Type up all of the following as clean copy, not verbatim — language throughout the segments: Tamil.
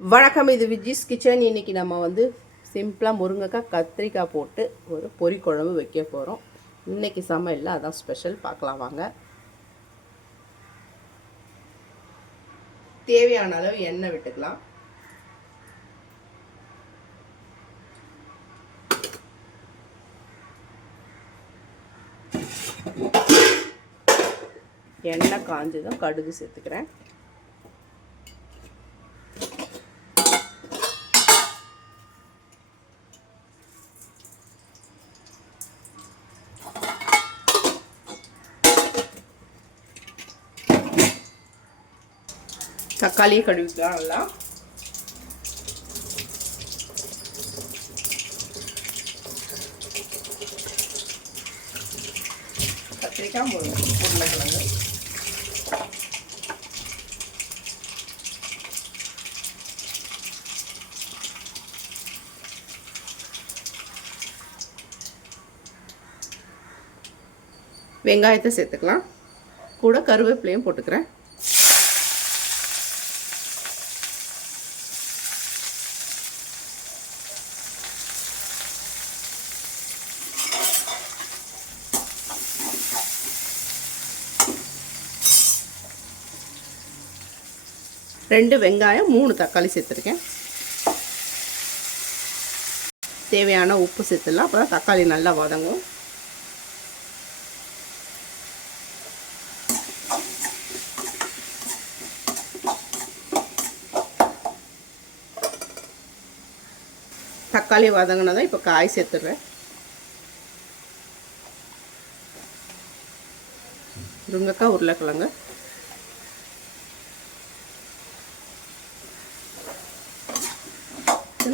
வணக்கம், இது விஜிஸ் கிச்சன். இன்றைக்கி நம்ம சிம்பிளாக முருங்கைக்காய் கத்திரிக்காய் போட்டு ஒரு பொரி குழம்பு வைக்க போகிறோம். இன்றைக்கி சமையலில் அதான் ஸ்பெஷல். பார்க்கலாம் வாங்க. தேவையான அளவு எண்ணெய் விட்டுக்கலாம். எண்ணெய் காஞ்சதும் கடுகு சேர்த்துக்கிறேன். தக்காளியை கழுவிக்கலாம் நல்லா. கத்திரிக்காய், உருளைக்கிழங்கு, வெங்காயத்தை சேர்த்துக்கலாம். கூட கருவேப்பிலையும் போட்டுக்கிறேன். ரெண்டு வெங்காயம், 3 தக்காளி சேர்த்துருக்கேன். தேவையான உப்பு சேர்த்துடலாம். அப்போ தான் தக்காளி நல்லா வதங்கும். தக்காளி வதங்கினதான் இப்போ காய் சேர்த்துடுறேன். முருங்கைக்காய், உருளைக்கிழங்கு,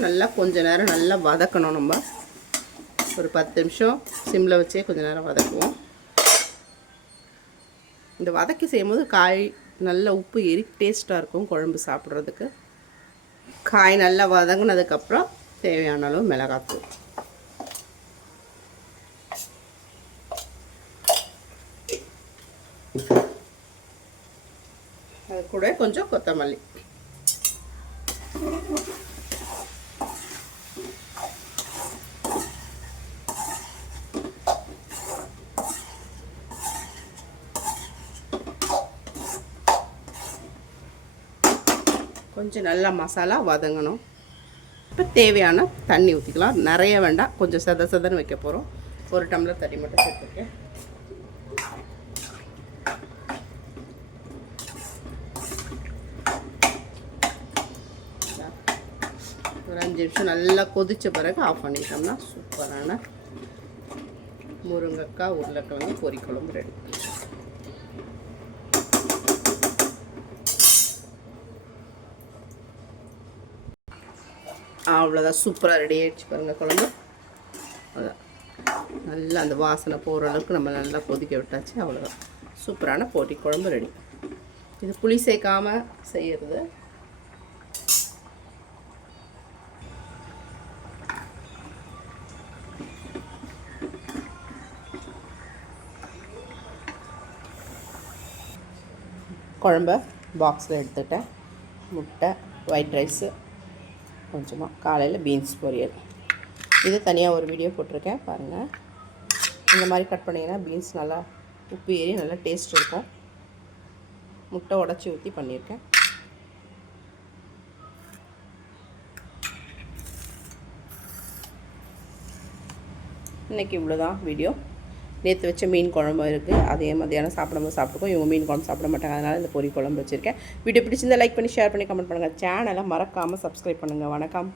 நல்லா கொஞ்ச நேரம் நல்லா வதக்கணும். நம்ம ஒரு 10 நிமிஷம் சிம்மில் வச்சே கொஞ்ச நேரம் வதக்குவோம். இந்த வதக்கி செய்யும்போது காய் நல்லா உப்பு ஏறி டேஸ்ட்டாக இருக்கும் குழம்பு சாப்பிட்றதுக்கு. காய் நல்லா வதங்கினதுக்கப்புறம் தேவையான அளவு மிளகாத்தூள், அது கூட கொஞ்சம் கொத்தமல்லி, கொஞ்சம் நல்லா மசாலா வதங்கணும். இப்போ தேவையான தண்ணி ஊற்றிக்கலாம். நிறைய வேண்டாம், கொஞ்சம் சதன்னு வைக்க போகிறோம். 1 டம்ளர் தண்ணி மட்டும் சேர்த்துருக்கேன். ஒரு 5 நிமிஷம் நல்லா கொதித்த பிறகு ஆஃப் பண்ணிட்டோம்னா சூப்பரான முருங்கைக்காய், உருளைக்கிழங்கு பொரி குழம்பு ரெடி. அவ்வளோதான், சூப்பராக ரெடி ஆகிடுச்சு பாருங்கள் குழம்பு. அதான் நல்லா அந்த வாசனை போகிற அளவுக்கு நம்ம நல்லா கொதிக்க விட்டாச்சு. அவ்வளோதான், சூப்பரான பொரி குழம்பு ரெடி. இது புளி சேர்க்காமல் செய்கிறது. குழம்ப பாக்ஸில் எடுத்துட்டேன். முட்டை, ஒயிட் ரைஸு, கொஞ்சமாக காலையில் பீன்ஸ் பொரியல். இது தனியாக ஒரு வீடியோ போட்டிருக்கேன் பாருங்கள். இந்த மாதிரி கட் பண்ணிங்கன்னா பீன்ஸ் நல்லா உப்பு ஏறி நல்லா டேஸ்ட் இருக்கும். முட்டை உடச்சி ஊற்றி பண்ணியிருக்கேன். இன்றைக்கி இவ்வளோதான் வீடியோ. நேற்று வச்ச மீன் குழம்பு இருக்குது, அதே மதியானம் சாப்பிடும்போது சாப்பிட்டுக்கோம். இவங்க மீன் குழம்பு சாப்பிட மாட்டாங்க, அதனால் இந்த பொரி குழம்பு வச்சுருக்கேன். வீடியோ பிடிச்சிருந்தால் லைக் பண்ணி, ஷேர் பண்ணி, கமெண்ட் பண்ணுங்கள். சேனலை மறக்காமல் சப்ஸ்கிரைப் பண்ணுங்கள். வணக்கம்.